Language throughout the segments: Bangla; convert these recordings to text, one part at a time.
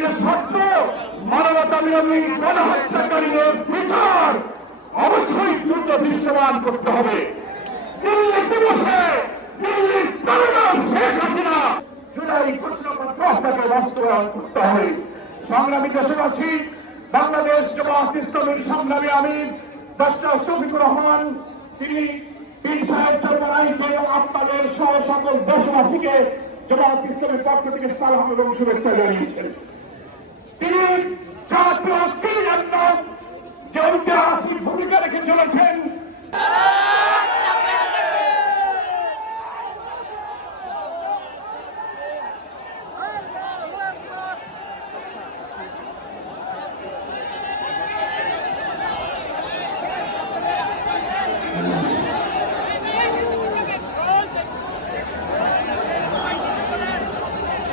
যে সত্য মানবতা বিরোধী গণহত্যাকারীদের বিচার অবশ্যই দ্রুত দৃশ্যমান করতে হবে। দিল্লিতে বসে দিল্লির জনগণ শেখ হাসিনা জুলাই ঘোষণাপত্র আপনাকে বাস্তবায়ন করতে হবে। সংগ্রামী দেশবাসী, বাংলাদেশ জামায়াত ইসলামীর সংগ্রামী আমির ডক্টর শফিকুর রহমান তিনি পীর সাহেব চরমনাইকে এবং আপনাদের সহ সকল দেশবাসীকে জামায়াত ইসলামের পক্ষ থেকে সালাম এবং শুভেচ্ছা জানিয়েছেন। তিনি জাতীয় ঐক্যের জন্য যে ঐতিহাসিক ভূমিকা রেখে চলেছেন।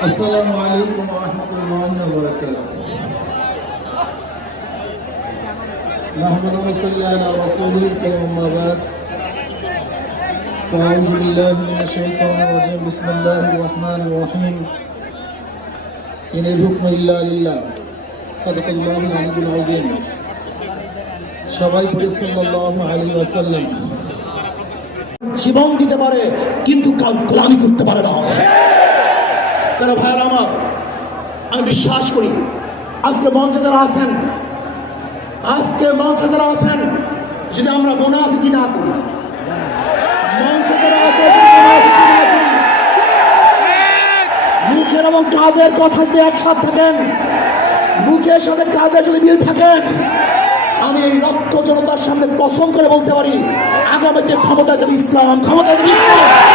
السلام عليكم ورحمة الله وبركاته. نحمد ونصلي على رسوله الكريم أما بعد. فأعوذ بالله من الشيطان الرجيم. بسم الله الرحمن الرحيم. إن الحكم إلا لله. صدق الله العلي العظيم. সবাই পড়ে সাল্লাল্লাহু আলাইহি ওয়াসাল্লাম। জীবন দিতে পারে কিন্তু কাল গোলামি করতে পারে না। ভাইয়ার আমার, আমি বিশ্বাস করি আজকে মঞ্চে যারা আছেন যদি আমরা মুনাফিকি না করি, মঞ্চে যারা আছে মুখের এবং কাজের কথা যদি একসাথে থাকেন, মুখের সাথে কাজের যদি মিল থাকেন, আমি এই রক্ত জনতার সামনে কসম করে বলতে পারি আগামীতে ক্ষমতা যাবে ইসলাম, ক্ষমতা যাবে ইসলাম।